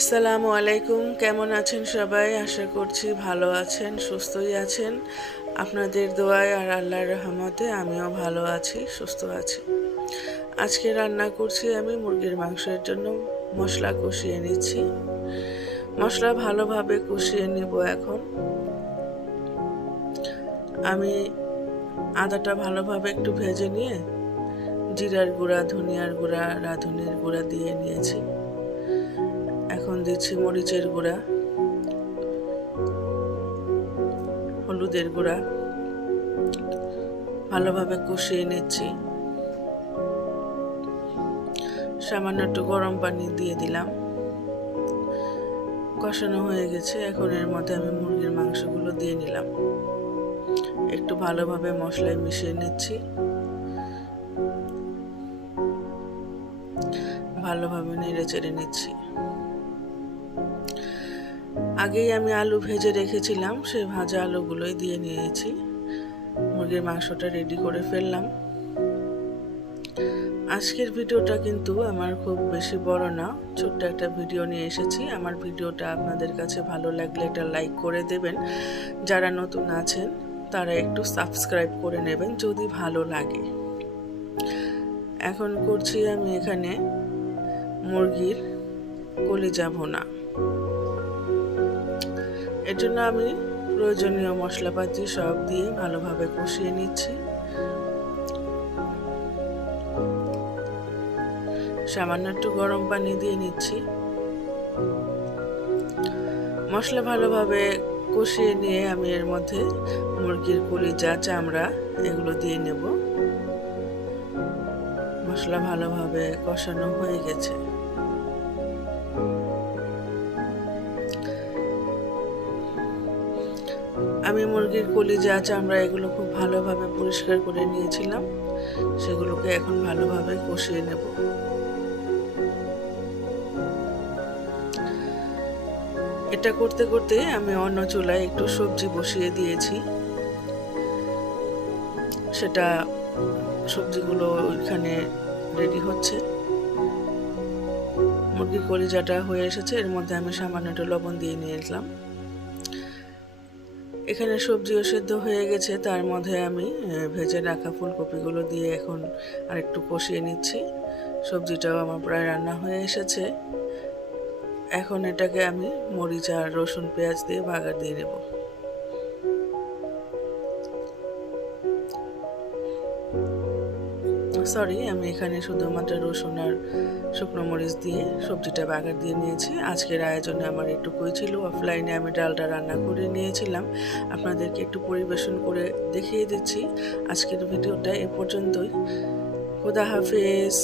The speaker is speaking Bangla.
আসসালামু আলাইকুম। কেমন আছেন সবাই? আশা করছি ভালো আছেন, সুস্থই আছেন। আপনাদের দোয়ায় আর আল্লাহর রহমতে আমিও ভালো আছি, সুস্থ আছি। আজকে রান্না করছি আমি মুরগির মাংসের জন্য। মশলা কষিয়ে নিচ্ছি। মশলা ভালোভাবে কষিয়ে নিব এখন। আমি আদাটা ভালোভাবে একটু ভেজে নিয়ে জিরার গুঁড়া, ধনিয়ার গুঁড়া, রাঁধুনির গুঁড়া দিয়ে নিয়েছি। এখন দিচ্ছি মরিচের গুঁড়া, হলুদের গুঁড়া, ভালোভাবে কষিয়ে নিচ্ছি। সামান্য একটু গরম পানি দিয়ে দিলাম। কষানো হয়ে গেছে। এখন এর মধ্যে আমি মুরগির মাংসগুলো দিয়ে নিলাম। একটু ভালোভাবে মশলায় মিশিয়ে নিচ্ছি। ভালোভাবে নেড়ে চেড়ে নিচ্ছি। আগেই আমি আলু ভেজে রেখেছিলাম, সেই ভাজা আলুগুলোই দিয়ে নিয়েছি। মুরগির মাংসটা রেডি করে ফেললাম। আজকের ভিডিওটা কিন্তু আমার খুব বেশি বড় না, ছোট্ট একটা ভিডিও নিয়ে এসেছি। আমার ভিডিওটা আপনাদের কাছে ভালো লাগলে এটা লাইক করে দেবেন। যারা নতুন আছেন তারা একটু সাবস্ক্রাইব করে নেবেন যদি ভালো লাগে। এখন করছি আমি এখানে মুরগির কলিজা ভুনা। এর জন্য আমি প্রয়োজনীয় মশলাপাতি সব দিয়ে ভালোভাবে কষিয়ে নিচ্ছি। সামান্য একটু গরম পানি দিয়ে নিচ্ছি। মশলা ভালোভাবে কষিয়ে নিয়ে আমি এর মধ্যে মুরগির কলিজা, চামড়া এগুলো দিয়ে নেব। মশলা ভালোভাবে কষানো হয়ে গেছে। আমি মুরগির কলিজা, চামড়া এগুলো খুব ভালোভাবে পরিষ্কার করে নিয়েছিলাম। সেগুলোকে এখন ভালোভাবে কষিয়ে নেব। এটা করতে করতে আমি অন্য চুলায় একটু সবজি বসিয়ে দিয়েছি। সেটা সবজিগুলো ওইখানে রেডি হচ্ছে। মুরগির কলিজাটা হয়ে এসেছে। এর মধ্যে আমি সামান্য একটু লবণ দিয়ে নিয়েছিলাম। এখানে সবজিও সেদ্ধ হয়ে গেছে। তার মধ্যে আমি ভেজে রাখা ফুলকপিগুলো দিয়ে এখন আরেকটু কষিয়ে নিচ্ছি। সবজিটাও আমার প্রায় রান্না হয়ে এসেছে। এখন এটাকে আমি মরিচ আর রসুন পেঁয়াজ দিয়ে বাগার দিয়ে নেব। আমি এখানে শুধুমাত্র রসুন আর শুকনো মরিচ দিয়ে সবজিটা বাগার দিয়ে নিয়েছি। আজকের আয়োজনে আমার একটুকুই ছিল। অফলাইনে আমি ডালটা রান্না করে নিয়েছিলাম, আপনাদেরকে একটু পরিবেশন করে দেখিয়ে দিচ্ছি। আজকের ভিডিওটা এ পর্যন্তই। খোদা হাফেজ।